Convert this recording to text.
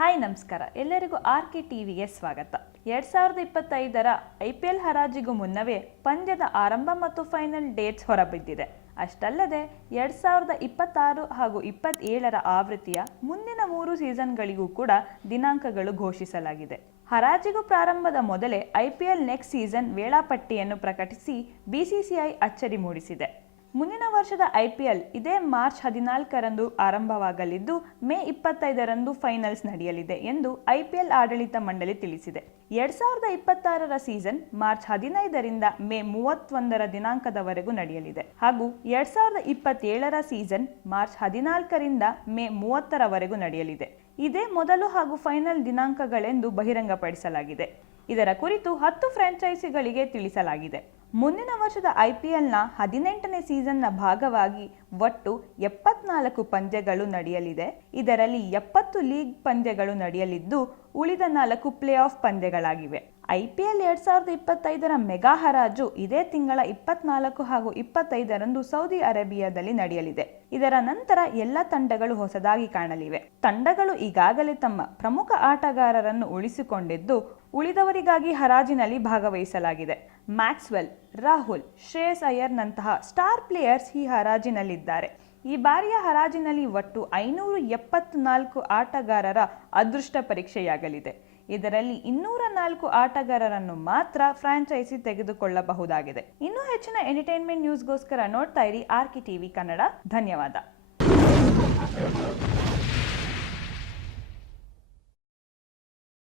Hi, ನಮಸ್ಕಾರ. ಎಲ್ಲರಿಗೂ R K ಟಿವಿಗೆ ಸ್ವಾಗತ. ಎರಡು ಸಾವಿರದ ಇಪ್ಪತ್ತೈದರ ಐ ಪಿ ಎಲ್ ಹರಾಜಿಗೂ ಮುನ್ನವೇ ಪಂದ್ಯದ ಆರಂಭ ಮತ್ತು ಫೈನಲ್ ಡೇಟ್ಸ್ ಹೊರಬಿದ್ದಿದೆ. ಅಷ್ಟಲ್ಲದೆ, ಎರಡು ಸಾವಿರದ ಇಪ್ಪತ್ತಾರು ಹಾಗೂ ಇಪ್ಪತ್ತೇಳರ ಆವೃತ್ತಿಯ ಮುಂದಿನ ಮೂರು ಸೀಸನ್ಗಳಿಗೂ ಕೂಡ ದಿನಾಂಕಗಳು ಘೋಷಿಸಲಾಗಿದೆ. ಹರಾಜಿಗೂ ಪ್ರಾರಂಭದ ಮೊದಲೇ I P L next season ವೇಳಾಪಟ್ಟಿಯನ್ನು ಪ್ರಕಟಿಸಿ ಬಿಸಿಸಿಐ ಅಚ್ಚರಿ ಮೂಡಿಸಿದೆ. ಮುಂದಿನ ವರ್ಷದ ಐಪಿಎಲ್ ಇದೇ ಮಾರ್ಚ್ ಹದಿನಾಲ್ಕರಂದು ಆರಂಭವಾಗಲಿದ್ದು, ಮೇ ಇಪ್ಪತ್ತೈದರಂದು ಫೈನಲ್ಸ್ ನಡೆಯಲಿದೆ ಎಂದು ಐಪಿಎಲ್ ಆಡಳಿತ ಮಂಡಳಿ ತಿಳಿಸಿದೆ. ಎರಡ್ ಸಾವಿರದ ಇಪ್ಪತ್ತಾರರ ಸೀಸನ್ ಮಾರ್ಚ್ ಹದಿನೈದರಿಂದ ಮೇ ಮೂವತ್ತೊಂದರ ದಿನಾಂಕದವರೆಗೂ ನಡೆಯಲಿದೆ. ಹಾಗೂ ಎರಡ್ ಸಾವಿರದ ಇಪ್ಪತ್ತೇಳರ ಸೀಸನ್ ಮಾರ್ಚ್ ಹದಿನಾಲ್ಕರಿಂದ ಮೇ ಮೂವತ್ತರವರೆಗೂ ನಡೆಯಲಿದೆ. ಇದೇ ಮೊದಲು ಹಾಗೂ ಫೈನಲ್ ದಿನಾಂಕಗಳೆಂದು ಬಹಿರಂಗಪಡಿಸಲಾಗಿದೆ. ಇದರ ಕುರಿತು ಹತ್ತು ಫ್ರಾಂಚೈಸಿಗಳಿಗೆ ತಿಳಿಸಲಾಗಿದೆ. ಮುಂದಿನ ವರ್ಷದ ಐಪಿಎಲ್ನ ಹದಿನೆಂಟನೇ ಸೀಸನ್ನ ಭಾಗವಾಗಿ ಒಟ್ಟು ಎಪ್ಪತ್ನಾಲ್ಕು ಪಂದ್ಯಗಳು ನಡೆಯಲಿದೆ. ಇದರಲ್ಲಿ ಎಪ್ಪತ್ತು ಲೀಗ್ ಪಂದ್ಯಗಳು ನಡೆಯಲಿದ್ದು, ಉಳಿದ ನಾಲ್ಕು ಪ್ಲೇ ಆಫ್ ಪಂದ್ಯಗಳಾಗಿವೆ. ಐಪಿಎಲ್ ಎರಡ್ ಸಾವಿರದ ಇಪ್ಪತ್ತೈದರ ಮೆಗಾ ಹರಾಜು ಇದೇ ತಿಂಗಳ ಇಪ್ಪತ್ನಾಲ್ಕು ಹಾಗೂ ಇಪ್ಪತ್ತೈದರಂದು ಸೌದಿ ಅರೇಬಿಯಾದಲ್ಲಿ ನಡೆಯಲಿದೆ. ಇದರ ನಂತರ ಎಲ್ಲ ತಂಡಗಳು ಹೊಸದಾಗಿ ಕಾಣಲಿವೆ. ತಂಡಗಳು ಈಗಾಗಲೇ ತಮ್ಮ ಪ್ರಮುಖ ಆಟಗಾರರನ್ನು ಉಳಿಸಿಕೊಂಡಿದ್ದು, ಉಳಿದವರಿಗಾಗಿ ಹರಾಜಿನಲ್ಲಿ ಭಾಗವಹಿಸಲಾಗಿದೆ. ಮ್ಯಾಕ್ಸ್ವೆಲ್, ರಾಹುಲ್, ಶ್ರೇಯಸ್ ಅಯ್ಯರ್ನಂತಹ ಸ್ಟಾರ್ ಪ್ಲೇಯರ್ಸ್ ಈ ಹರಾಜಿನಲ್ಲಿದ್ದಾರೆ. ಈ ಬಾರಿಯ ಹರಾಜಿನಲ್ಲಿ ಒಟ್ಟು ಐನೂರು ಎಪ್ಪತ್ನಾಲ್ಕು ಆಟಗಾರರ ಅದೃಷ್ಟ ಪರೀಕ್ಷೆಯಾಗಲಿದೆ. ಇದರಲ್ಲಿ ಇನ್ನೂರ ನಾಲ್ಕು ಆಟಗಾರರನ್ನು ಮಾತ್ರ ಫ್ರಾಂಚೈಸಿ ತೆಗೆದುಕೊಳ್ಳಬಹುದಾಗಿದೆ. ಇನ್ನೂ ಹೆಚ್ಚಿನ ಎಂಟರ್ಟೈನ್ಮೆಂಟ್ ನ್ಯೂಸ್ಗೋಸ್ಕರ ನೋಡ್ತಾ ಇರಿ ಆರ್ಕಿ ಟಿವಿ ಕನ್ನಡ. ಧನ್ಯವಾದ.